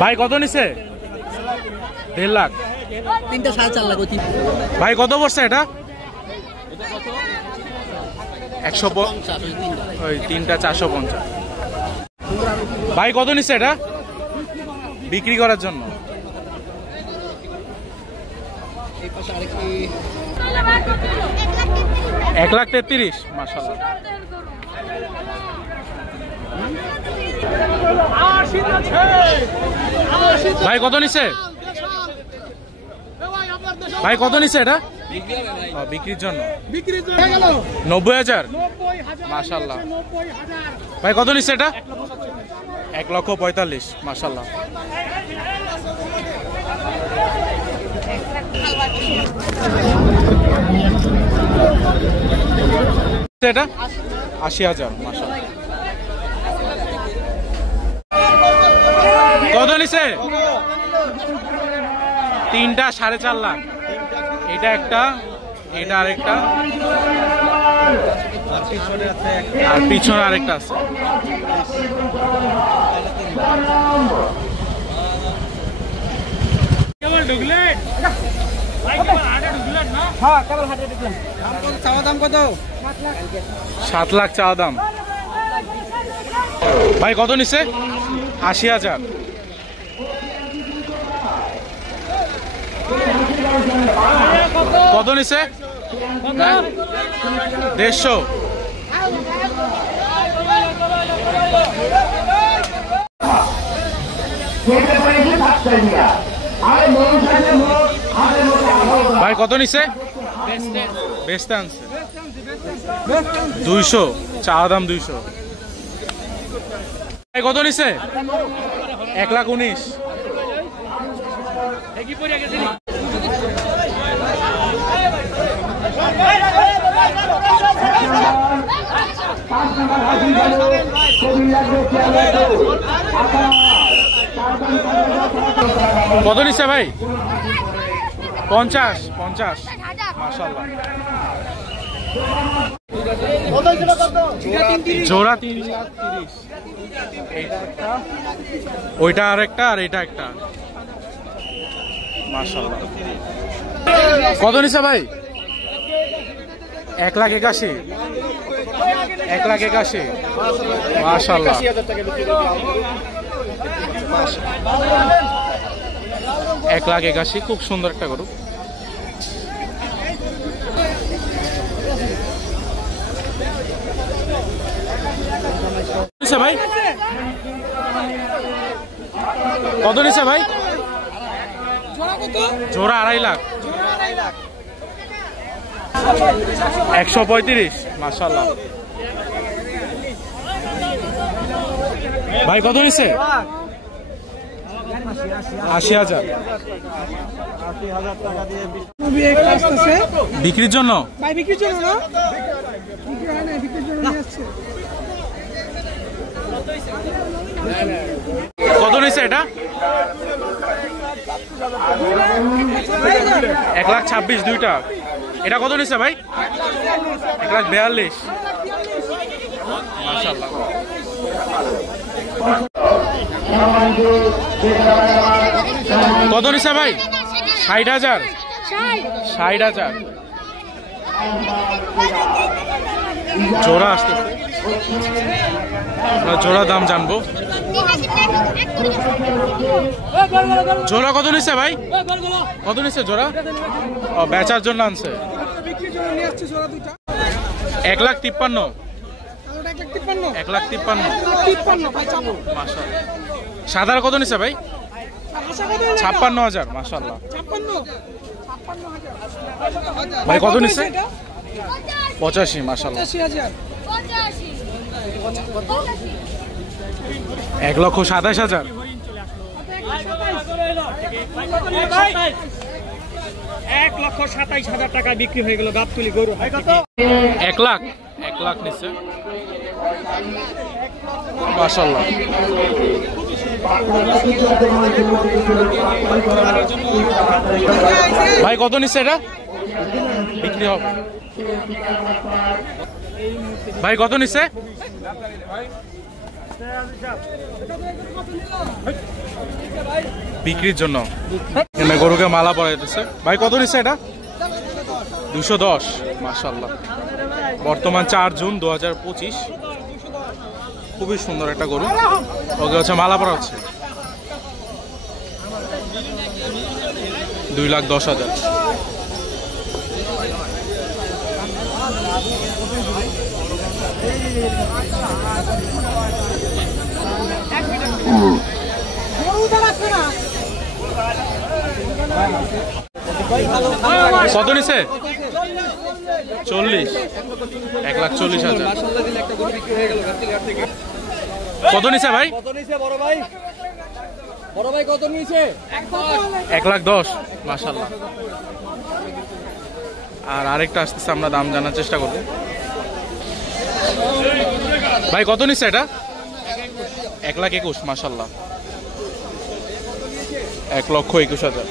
ভাই কত নিছে? 1.5 লাখ। তিনটা 4.5 লাখ। ভাই কত পড়ছে এটা? 150। ওই তিনটা 450। ভাই কত নিছে এটা বিক্রি করার জন্য? 1,33,000। মাশাআল্লাহ। ভাই কত নিছে? ভাই কত নিছে এটা বিক্রির জন্য? 90,000। মাশাআল্লাহ। ভাই কত নিছে এটা? 1,45,000। মাশাআল্লাহ। এটা 80,000। মাশাআল্লাহ। কত নিছে? তিনটা 4.5 লাখ। এটা একটা, এটা আরেকটা, আর পিছনে আরেকটা আছে। দাম কত? 7 লাখ চাওয়া দাম। ভাই কত নিছে? 80,000। কত নিছে? 150। ভাই কত নিছে? বেচতে আনছে 200। চাওয়া দাম 200। ভাই কত নিছে? 1,19,000। কত নিচ্ছে ভাই? 50। মাশাআল্লাহ। জোড়া 3,30,000। ওইটা আরেকটা আর এটা একটা। মাশাআল্লাহ। কত নিচ্ছে ভাই? 1,81,000। 1,81,000। মাশাআল্লাহ। 1,81,000। খুব সুন্দর একটা গরু। ভাই কত নিছে ভাই? জোড়া 2.5 লাখ। 135। মাশাআল্লাহ। ভাই কত নিছে? 80,000। বিক্রির জন্য? কত নিছে এটা? 1,26,000 দুইটা। এটা কত নিছে ভাই? 1,42,000। মাশাআল্লাহ। কত নিছে ভাই? 60,000। 60,000। জোড়া আসতেছে, জোড়া দাম জানবো। জোড়া কত নিচ্ছে ভাই? কত নিচ্ছে জোড়া? ও বেচার জন্য আনছে। 1,53,000। 1,53,000। সাদার কত নিচ্ছে ভাই? 56,000। মাশাআল্লাহ। ভাই কত নিচ্ছে? 85। মাশাআল্লাহ। 1,27,000। 1,27,000 টাকা বিক্রি হয়ে গেল গাবতলি গরু। 1 লাখ। 1 লাখ নিচ্ছে। মাশাআল্লাহ। ভাই কত নিচ্ছে এটা বিক্রি হবে? ভাই কত নিচ্ছে? বিক্রির জন্য এখানে গরুকে মালা পরাইতেছে। ভাই কত নিচ্ছে এটা? 210। মাশাআল্লাহ। বর্তমান 4 জুন 2025। খুবই সুন্দর একটা গরু। ওকে হচ্ছে মালা পরা হচ্ছে। 2,10,000। কত নিছে? 40। 1,40,000। কত নিছে ভাই? বড় ভাই কত নিয়েছে? 1,10,000। মাশাআল্লাহ। আর আরেকটা আসতেছে, আমরা দাম জানার চেষ্টা করব। ভাই কত নিচ্ছে এটা? 1,21,000। মাশাআল্লাহ। 1,21,000।